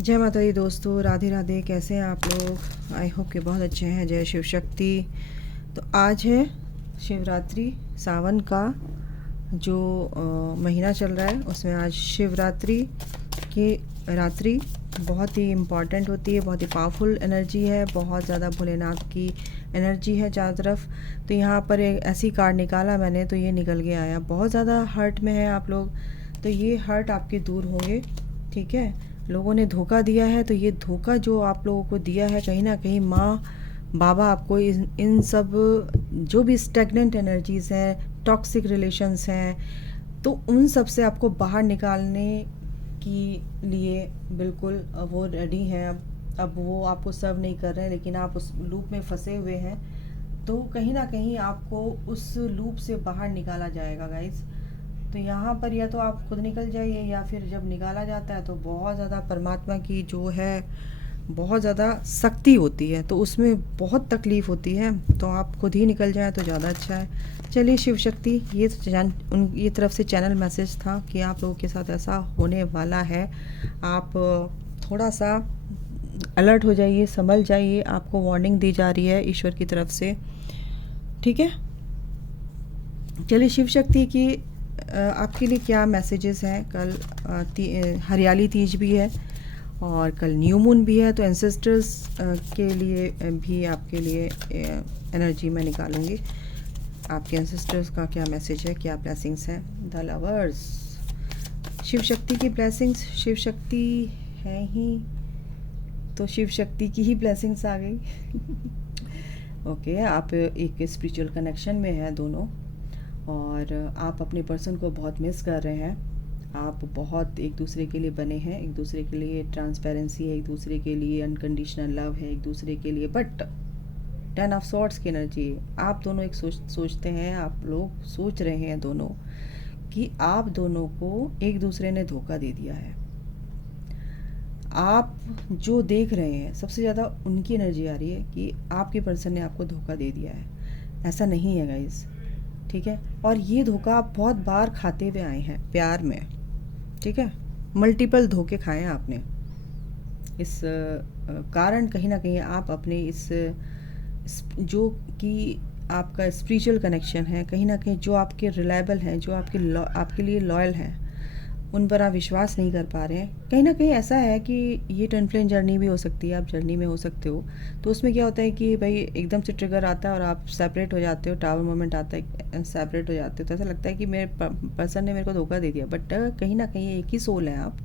जय माता दी दोस्तों, राधे राधे। कैसे हैं आप लोग? आई होप कि बहुत अच्छे हैं। जय शिव शक्ति। तो आज है शिवरात्रि, सावन का जो महीना चल रहा है उसमें आज शिवरात्रि की रात्रि बहुत ही इम्पॉर्टेंट होती है, बहुत ही पावरफुल एनर्जी है, बहुत ज़्यादा भोलेनाथ की एनर्जी है चारों तरफ। तो यहाँ पर एक ऐसी कार्ड निकाला मैंने तो ये निकल के आया। बहुत ज़्यादा हर्ट में है आप लोग, तो ये हर्ट आपके दूर होंगे। ठीक है, लोगों ने धोखा दिया है तो ये धोखा जो आप लोगों को दिया है, कहीं ना कहीं माँ बाबा आपको इन सब जो भी स्टेगनेंट एनर्जीज़ हैं, टॉक्सिक रिलेशंस हैं, तो उन सब से आपको बाहर निकालने के लिए बिल्कुल वो रेडी हैं। अब वो आपको सर्व नहीं कर रहे हैं, लेकिन आप उस लूप में फंसे हुए हैं। तो कहीं ना कहीं आपको उस लूप से बाहर निकाला जाएगा गाइस। तो यहाँ पर या तो आप खुद निकल जाइए, या फिर जब निकाला जाता है तो बहुत ज़्यादा परमात्मा की जो है बहुत ज़्यादा शक्ति होती है, तो उसमें बहुत तकलीफ़ होती है। तो आप खुद ही निकल जाएं तो ज़्यादा अच्छा है। चलिए शिव शक्ति, ये ये तरफ से चैनल मैसेज था कि आप लोगों के साथ ऐसा होने वाला है। आप थोड़ा सा अलर्ट हो जाइए, संभल जाइए। आपको वार्निंग दी जा रही है ईश्वर की तरफ से। ठीक है, चलिए शिव शक्ति की आपके लिए क्या मैसेजेस हैं। कल हरियाली तीज भी है और कल न्यू मून भी है, तो एंसेस्टर्स के लिए भी आपके लिए एनर्जी मैं निकालूंगी। आपके एंसेस्टर्स का क्या मैसेज है, क्या ब्लेसिंग्स हैं। द लवर्स, शिव शक्ति की ब्लेसिंग्स। शिव शक्ति है ही तो शिव शक्ति की ही ब्लेसिंग्स आ गई। ओके, आप एक स्पिरिचुअल कनेक्शन में हैं दोनों, और आप अपने पर्सन को बहुत मिस कर रहे हैं। आप बहुत एक दूसरे के लिए बने हैं, एक दूसरे के लिए ट्रांसपेरेंसी है, एक दूसरे के लिए अनकंडीशनल लव है, एक दूसरे के लिए। बट 10 ऑफ सॉर्ड्स की एनर्जी, आप दोनों एक सोचते हैं, आप लोग सोच रहे हैं दोनों कि आप दोनों को एक दूसरे ने धोखा दे दिया है। आप जो देख रहे हैं सबसे ज़्यादा उनकी एनर्जी आ रही है कि आपके पर्सन ने आपको धोखा दे दिया है। ऐसा नहीं है गाइस, ठीक है। और ये धोखा आप बहुत बार खाते हुए आए हैं प्यार में, ठीक है। मल्टीपल धोखे खाए हैं आपने। इस कारण कहीं ना कहीं आप अपने इस जो कि आपका स्पिरिचुअल कनेक्शन है, कहीं ना कहीं जो आपके रिलायबल हैं, जो आपके लिए लॉयल हैं, उन पर आप विश्वास नहीं कर पा रहे हैं। कहीं ना कहीं ऐसा है कि ये ट्विन फ्लेम जर्नी भी हो सकती है, आप जर्नी में हो सकते हो। तो उसमें क्या होता है कि भाई एकदम से ट्रिगर आता है और आप सेपरेट हो जाते हो, टावर मोमेंट आता है, सेपरेट हो जाते हो, तो ऐसा लगता है कि मेरे पर्सन ने मेरे को धोखा दे दिया। बट कहीं ना कहीं एक ही सोल है आप,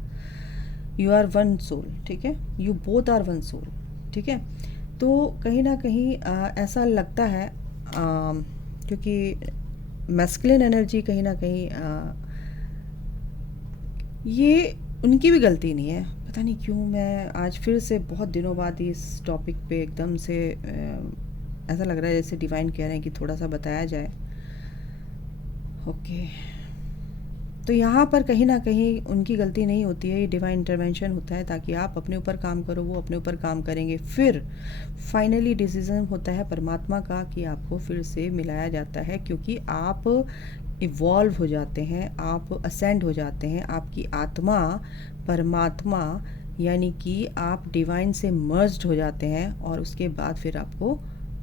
यू आर वन सोल, ठीक है। You both are one soul, ठीक है। तो कहीं ना कहीं ऐसा लगता है क्योंकि मैस्कुलिन एनर्जी कहीं ना कहीं ये उनकी भी गलती नहीं है। पता नहीं क्यों मैं आज फिर से बहुत दिनों बाद इस टॉपिक पे एकदम से ऐसा लग रहा है जैसे डिवाइन कह रहे हैं कि थोड़ा सा बताया जाए। ओके, तो यहाँ पर कहीं ना कहीं उनकी गलती नहीं होती है, ये डिवाइन इंटरवेंशन होता है ताकि आप अपने ऊपर काम करो, वो अपने ऊपर काम करेंगे। फिर फाइनली डिसीजन होता है परमात्मा का कि आपको फिर से मिलाया जाता है, क्योंकि आप इवॉल्व हो जाते हैं, आप असेंड हो जाते हैं। आपकी आत्मा परमात्मा यानी कि आप डिवाइन से मर्ज्ड हो जाते हैं, और उसके बाद फिर आपको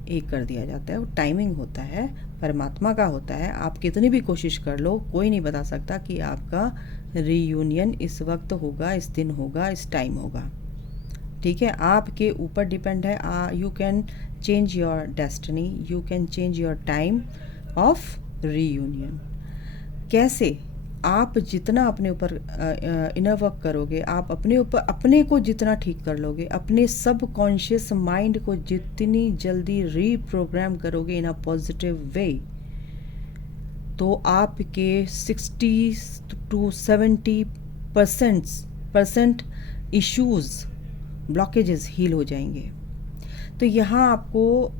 एक कर दिया जाता है। वो टाइमिंग होता है, परमात्मा का होता है। आप कितनी भी कोशिश कर लो, कोई नहीं बता सकता कि आपका रीयूनियन इस वक्त होगा, इस दिन होगा, इस टाइम होगा, ठीक है। आपके ऊपर डिपेंड है। You can change your destiny, you can change your time of reunion. कैसे? आप जितना अपने ऊपर इनर वर्क करोगे, आप अपने ऊपर अपने को जितना ठीक कर लोगे, अपने सब कॉन्शियस माइंड को जितनी जल्दी रीप्रोग्राम करोगे इन अ पॉजिटिव वे, तो आपके 60 to 70% इश्यूज, ब्लॉकेजेस हील हो जाएंगे। तो यहाँ आपको,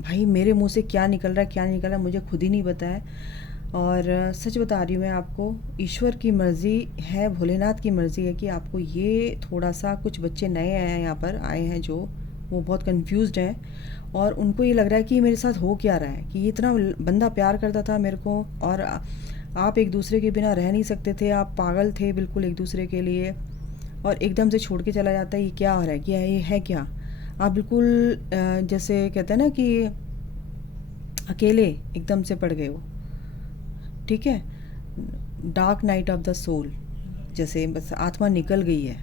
भाई मेरे मुंह से क्या निकल रहा है क्या नहीं निकल रहा है मुझे खुद ही नहीं पता है। और सच बता रही हूँ मैं आपको, ईश्वर की मर्ज़ी है, भोलेनाथ की मर्ज़ी है कि आपको ये थोड़ा सा, कुछ बच्चे नए आए हैं यहाँ पर आए हैं जो वो बहुत कंफ्यूज्ड हैं, और उनको ये लग रहा है कि मेरे साथ हो क्या रहा है, कि ये इतना बंदा प्यार करता था मेरे को, और आप एक दूसरे के बिना रह नहीं सकते थे, आप पागल थे बिल्कुल एक दूसरे के लिए। और एकदम से छोड़ के चला जाता है, ये क्या हो रहा है, क्या ये है क्या। आप बिल्कुल जैसे कहते हैं ना कि अकेले एकदम से पड़ गए हो, ठीक है। Dark night of the soul, जैसे बस आत्मा निकल गई है,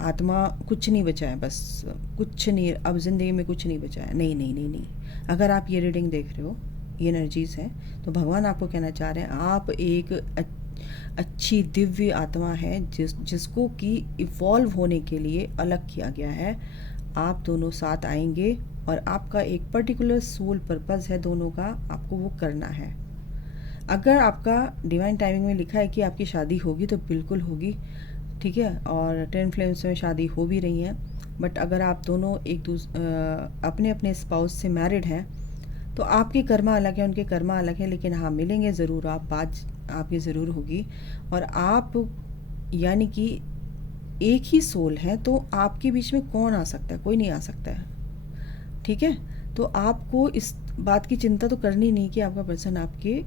आत्मा कुछ नहीं बचा है, बस कुछ नहीं, अब ज़िंदगी में कुछ नहीं बचा है। नहीं नहीं नहीं नहीं, अगर आप ये रीडिंग देख रहे हो, ये एनर्जीज़ हैं, तो भगवान आपको कहना चाह रहे हैं आप एक अच्छी दिव्य आत्मा है जिसको कि इवॉल्व होने के लिए अलग किया गया है। आप दोनों साथ आएंगे और आपका एक पर्टिकुलर सोल पर्पस है दोनों का, आपको वो करना है। अगर आपका डिवाइन टाइमिंग में लिखा है कि आपकी शादी होगी तो बिल्कुल होगी, ठीक है। और 10 फ्लेम्स में शादी हो भी रही है। बट अगर आप दोनों अपने अपने स्पाउस से मैरिड हैं तो आपकी कर्मा अलग है, उनके कर्मा अलग है, लेकिन हाँ मिलेंगे ज़रूर, आप बात आपकी ज़रूर होगी। और आप यानी कि एक ही सोल है, तो आपके बीच में कौन आ सकता है, कोई नहीं आ सकता है, ठीक है। तो आपको इस बात की चिंता तो करनी नहीं कि आपका पर्सन आपके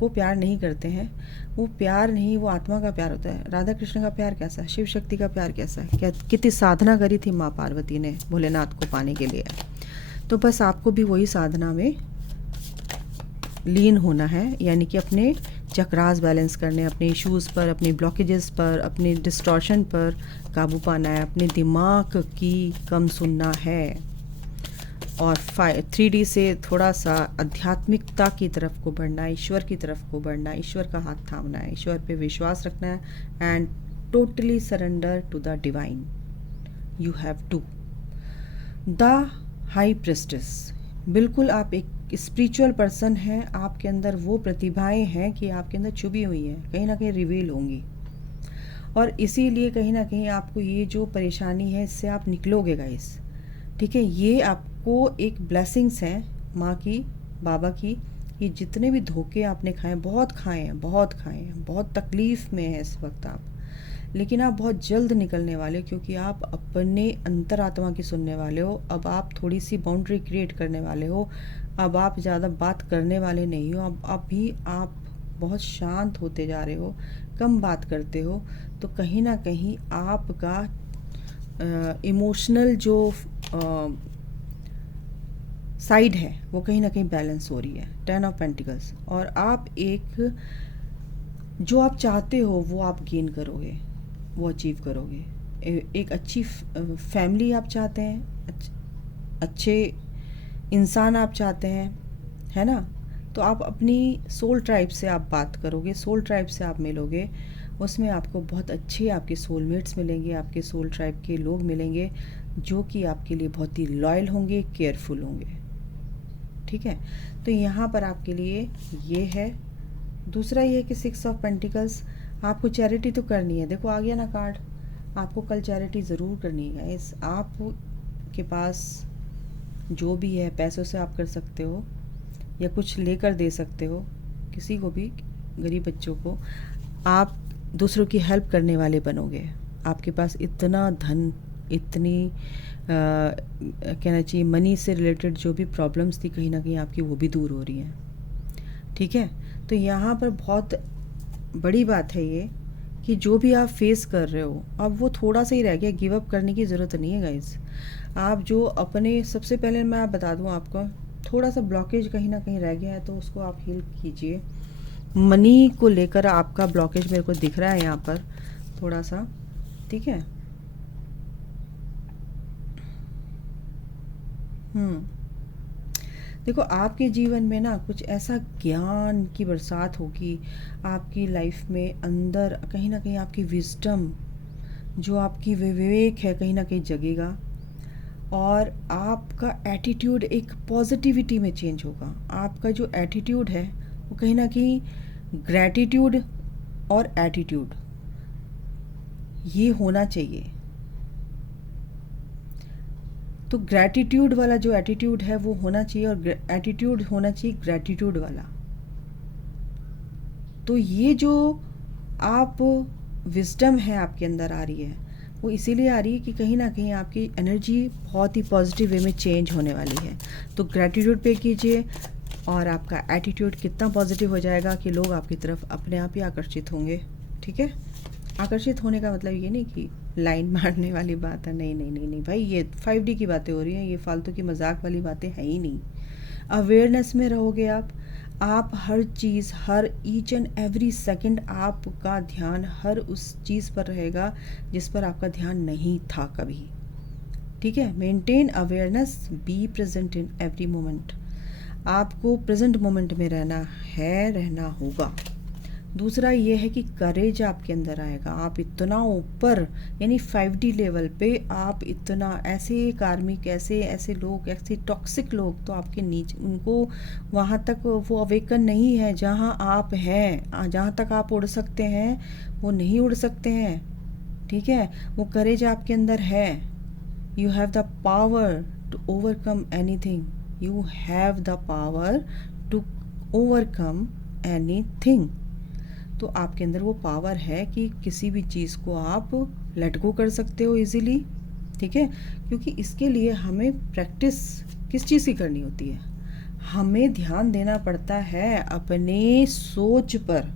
को प्यार नहीं करते हैं। वो प्यार नहीं, वो आत्मा का प्यार होता है। राधा कृष्ण का प्यार कैसा है, शिव शक्ति का प्यार कैसा है, क्या कितनी साधना करी थी माँ पार्वती ने भोलेनाथ को पाने के लिए। तो बस आपको भी वही साधना में लीन होना है, यानी कि अपने चक्रास बैलेंस करने, अपने इश्यूज़ पर, अपने ब्लॉकेजेस पर, अपने डिस्टॉर्शन पर काबू पाना है, अपने दिमाग की कम सुनना है, और 3D से थोड़ा सा आध्यात्मिकता की तरफ को बढ़ना है, ईश्वर की तरफ को बढ़ना है, ईश्वर का हाथ थामना है, ईश्वर पे विश्वास रखना है, and totally surrender to the divine. You have to the high priestess, बिल्कुल आप एक स्पिरिचुअल पर्सन हैं, आपके अंदर वो प्रतिभाएं हैं कि आपके अंदर छुपी हुई हैं, कहीं ना कहीं रिवील होंगी। और इसीलिए कहीं ना कहीं आपको ये जो परेशानी है इससे आप निकलोगे गाइस, ठीक है। ये आपको एक ब्लेसिंग्स हैं माँ की, बाबा की। ये जितने भी धोखे आपने खाए, बहुत खाए हैं, बहुत खाए हैं, बहुत तकलीफ़ में है इस वक्त आप, लेकिन आप बहुत जल्द निकलने वाले, क्योंकि आप अपने अंतरात्मा की सुनने वाले हो। अब आप थोड़ी सी बाउंड्री क्रिएट करने वाले हो, अब आप ज़्यादा बात करने वाले नहीं हो। अब भी आप बहुत शांत होते जा रहे हो, कम बात करते हो, तो कहीं ना कहीं आपका इमोशनल जो साइड है वो कहीं ना कहीं बैलेंस हो रही है। 10 ऑफ पेंटिकल्स, और आप एक जो आप चाहते हो वो आप गेन करोगे, वो अचीव करोगे। एक अच्छी फैमिली आप चाहते हैं, अच्छे इंसान आप चाहते हैं, है ना। तो आप अपनी सोल ट्राइब से आप बात करोगे, सोल ट्राइब से आप मिलोगे, उसमें आपको बहुत अच्छे आपके सोलमेट्स मिलेंगे, आपके सोल ट्राइब के लोग मिलेंगे जो कि आपके लिए बहुत ही लॉयल होंगे, केयरफुल होंगे, ठीक है। तो यहाँ पर आपके लिए ये है। दूसरा ये है कि 6 ऑफ पेंटिकल्स, आपको चैरिटी तो करनी है। देखो आ गया ना कार्ड, आपको कल चैरिटी ज़रूर करनी है गाइस। आप के पास जो भी है, पैसों से आप कर सकते हो या कुछ लेकर दे सकते हो किसी को भी, गरीब बच्चों को। आप दूसरों की हेल्प करने वाले बनोगे। आपके पास इतना धन, इतनी कहना चाहिए मनी से रिलेटेड जो भी प्रॉब्लम्स थी, कहीं ना कहीं आपकी वो भी दूर हो रही हैं, ठीक है। तो यहाँ पर बहुत बड़ी बात है ये कि जो भी आप फेस कर रहे हो, अब वो थोड़ा सा ही रह गया, गिव अप करने की ज़रूरत नहीं है गाइस। आप जो अपने, सबसे पहले मैं आप बता दूँ आपको, थोड़ा सा ब्लॉकेज कहीं ना कहीं रह गया है, तो उसको आप हील कीजिए। मनी को लेकर आपका ब्लॉकेज मेरे को दिख रहा है यहाँ पर थोड़ा सा, ठीक है। देखो आपके जीवन में ना कुछ ऐसा ज्ञान की बरसात होगी आपकी लाइफ में, अंदर कहीं ना कहीं आपकी विजडम, जो आपकी विवेक है, कहीं ना कहीं जगेगा, और आपका एटीट्यूड एक पॉजिटिविटी में चेंज होगा। आपका जो एटीट्यूड है वो कहीं ना कहीं ग्रैटिट्यूड और एटीट्यूड ये होना चाहिए। तो ग्रैटिट्यूड वाला जो एटीट्यूड है वो होना चाहिए, और एटीट्यूड होना चाहिए ग्रैटिट्यूड वाला। तो ये जो आप विजडम है आपके अंदर आ रही है, वो इसीलिए आ रही है कि कहीं ना कहीं आपकी एनर्जी बहुत ही पॉजिटिव वे में चेंज होने वाली है। तो ग्रैटिट्यूड पे कीजिए, और आपका एटीट्यूड कितना पॉजिटिव हो जाएगा कि लोग आपकी तरफ अपने आप ही आकर्षित होंगे, ठीक है। आकर्षित होने का मतलब ये नहीं कि लाइन मारने वाली बात है, नहीं नहीं नहीं नहीं भाई, ये 5D की बातें हो रही हैं, ये फालतू की मजाक वाली बातें हैं ही नहीं। अवेयरनेस में रहोगे आप हर चीज़, हर ईच एंड एवरी सेकंड आपका ध्यान हर उस चीज़ पर रहेगा जिस पर आपका ध्यान नहीं था कभी। ठीक है, maintain awareness, be present in every moment. आपको प्रेजेंट मोमेंट में रहना है, रहना होगा। दूसरा ये है कि करेज आपके अंदर आएगा, आप इतना ऊपर यानी 5D लेवल पे आप इतना, ऐसे कार्मिक, ऐसे लोग, ऐसे टॉक्सिक लोग तो आपके नीचे, उनको वहाँ तक वो अवेकन नहीं है जहाँ आप हैं, जहाँ तक आप उड़ सकते हैं वो नहीं उड़ सकते हैं। ठीक है, वो करेज आपके अंदर है। You have the power to overcome anything, you have the power to overcome anything. तो आपके अंदर वो पावर है कि किसी भी चीज़ को आप लेट गो कर सकते हो इजीली। ठीक है, क्योंकि इसके लिए हमें प्रैक्टिस किस चीज़ की करनी होती है, हमें ध्यान देना पड़ता है अपने सोच पर,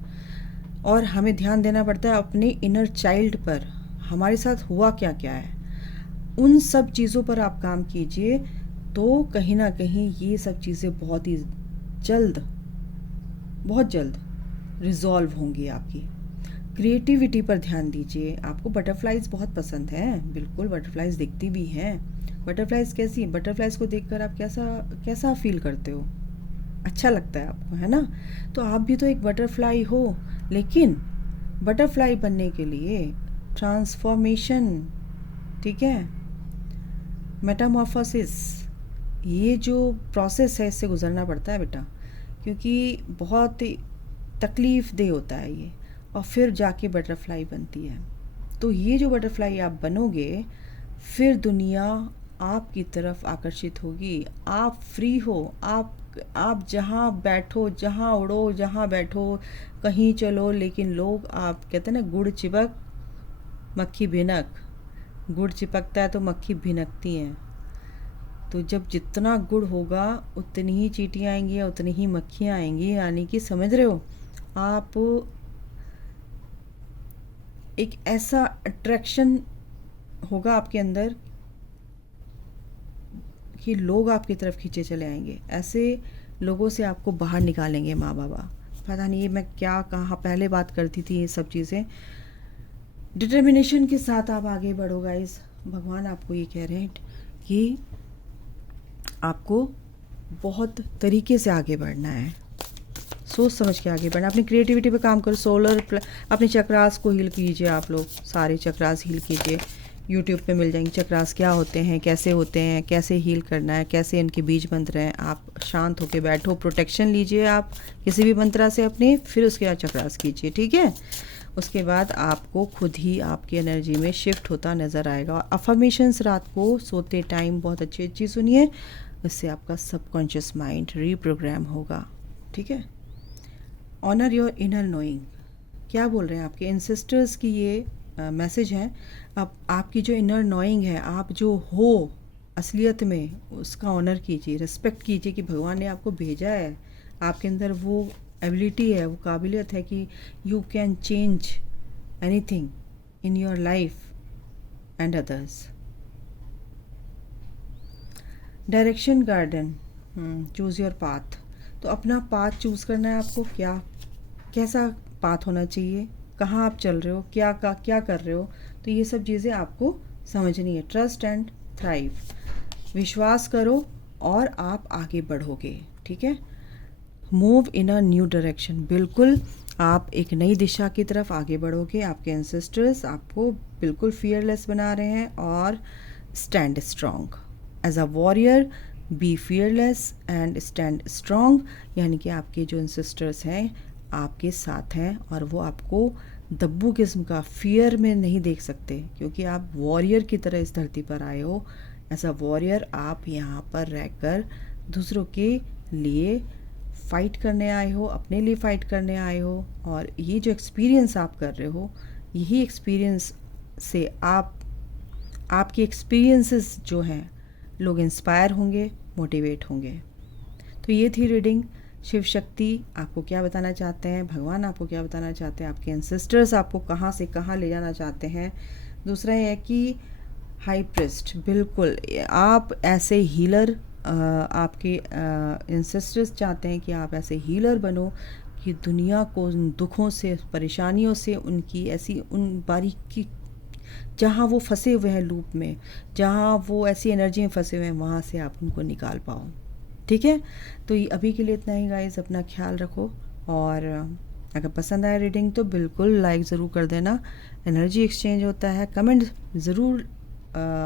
और हमें ध्यान देना पड़ता है अपने इनर चाइल्ड पर, हमारे साथ हुआ क्या क्या है, उन सब चीज़ों पर आप काम कीजिए। तो कहीं ना कहीं ये सब चीज़ें बहुत ही जल्द, बहुत जल्द रिजॉल्व होंगी आपकी। क्रिएटिविटी पर ध्यान दीजिए। आपको बटरफ्लाइज बहुत पसंद हैं, बिल्कुल बटरफ्लाइज दिखती भी हैं। बटरफ्लाइज कैसी, बटरफ्लाइज को देखकर आप कैसा कैसा फील करते हो, अच्छा लगता है आपको, है ना? तो आप भी तो एक बटरफ्लाई हो, लेकिन बटरफ्लाई बनने के लिए ट्रांसफॉर्मेशन, ठीक है, मेटामॉर्फोसिस, ये जो प्रोसेस है इससे गुजरना पड़ता है बेटा, क्योंकि बहुत तकलीफ़ दे होता है ये, और फिर जाके बटरफ्लाई बनती है। तो ये जो बटरफ्लाई आप बनोगे, फिर दुनिया आपकी तरफ आकर्षित होगी, आप फ्री हो, आप जहाँ बैठो, जहाँ उड़ो, जहाँ बैठो, कहीं चलो, लेकिन लोग, आप कहते हैं ना, गुड़ चिपक मक्खी भिनक, गुड़ चिपकता है तो मक्खी भिनकती हैं। तो जब जितना गुड़ होगा उतनी ही चींटियाँ आएंगी, उतनी ही मक्खियाँ आएंगी, यानी कि समझ रहे हो आप, एक ऐसा अट्रैक्शन होगा आपके अंदर कि लोग आपकी तरफ खींचे चले आएंगे। ऐसे लोगों से आपको बाहर निकालेंगे माँ बाबा। पता नहीं ये मैं क्या कहाँ पहले बात करती थी, ये सब चीज़ें डिटर्मिनेशन के साथ आप आगे बढ़ो गाइस। भगवान आपको ये कह रहे हैं कि आपको बहुत तरीके से आगे बढ़ना है, सोच समझ के आगे बढ़ना, अपनी क्रिएटिविटी पे काम करो। अपने चक्रास को हील कीजिए, आप लोग सारे चक्रास हील कीजिए। यूट्यूब पे मिल जाएंगे चक्रास क्या होते हैं, कैसे होते हैं, कैसे हील करना है, कैसे इनके बीज मंत्र हैं। आप शांत होकर बैठो, प्रोटेक्शन लीजिए आप किसी भी मंत्रा से अपने, फिर उसके बाद चक्रास कीजिए, ठीक है? उसके बाद आपको खुद ही आपकी एनर्जी में शिफ्ट होता नज़र आएगा। और अफर्मेशंस रात को सोते टाइम बहुत अच्छी अच्छी सुनिए, इससे आपका सबकॉन्शियस माइंड रीप्रोग्राम होगा, ठीक है? ऑनर योर इनर नोइंग, क्या बोल रहे हैं आपके एंसेस्टर्स की ये मैसेज है। अब आपकी जो इनर नोइंग है, आप जो हो असलियत में, उसका ऑनर कीजिए, रिस्पेक्ट कीजिए कि भगवान ने आपको भेजा है, आपके अंदर वो एबिलिटी है, वो काबिलियत है कि you can change anything in your life and others. Direction garden, choose your path. तो अपना पाथ चूज़ करना है आपको, कैसा पाथ होना चाहिए, कहाँ आप चल रहे हो, क्या कर रहे हो। तो ये सब चीज़ें आपको समझनी है। ट्रस्ट एंड थ्राइव, विश्वास करो और आप आगे बढ़ोगे, ठीक है? Move in a new direction, बिल्कुल आप एक नई दिशा की तरफ आगे बढ़ोगे। आपके एंसेस्टर्स आपको बिल्कुल फियरलेस बना रहे हैं। और stand strong as a warrior, be fearless and stand strong, यानी कि आपके जो एंसेस्टर्स हैं आपके साथ हैं, और वो आपको दब्बू किस्म का फियर में नहीं देख सकते, क्योंकि आप वॉरियर की तरह इस धरती पर आए हो। एज अ वॉरियर आप यहाँ पर रहकर दूसरों के लिए फ़ाइट करने आए हो, अपने लिए फ़ाइट करने आए हो। और ये जो एक्सपीरियंस आप कर रहे हो, यही एक्सपीरियंस से आपके एक्सपीरियंसेस जो हैं, लोग इंस्पायर होंगे, मोटिवेट होंगे। तो ये थी रीडिंग। शिव शक्ति आपको क्या बताना चाहते हैं, भगवान आपको क्या बताना चाहते हैं, आपके एंसेस्टर्स आपको कहाँ से कहाँ ले जाना चाहते हैं। दूसरा है कि हाई प्रिस्ट, बिल्कुल आप ऐसे हीलर, आपके एंसेस्टर्स चाहते हैं कि आप ऐसे हीलर बनो कि दुनिया को उन दुखों से, परेशानियों से, उनकी ऐसी उन बारीकी जहाँ वो फंसे हुए हैं लूप में, जहाँ वो ऐसी एनर्जी में फंसे हुए हैं, वहाँ से आप उनको निकाल पाओ। ठीक है, तो ये अभी के लिए इतना ही गाइस, अपना ख्याल रखो। और अगर पसंद आए रीडिंग तो बिल्कुल लाइक ज़रूर कर देना। एनर्जी एक्सचेंज होता है, कमेंट ज़रूर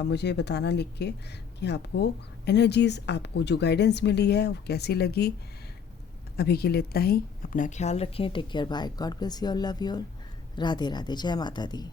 मुझे बताना लिख के कि आपको एनर्जीज़, आपको जो गाइडेंस मिली है वो कैसी लगी। अभी के लिए इतना ही, अपना ख्याल रखें। Take care, bye, God bless you all, love you all, Radhe Radhe, जय माता दी।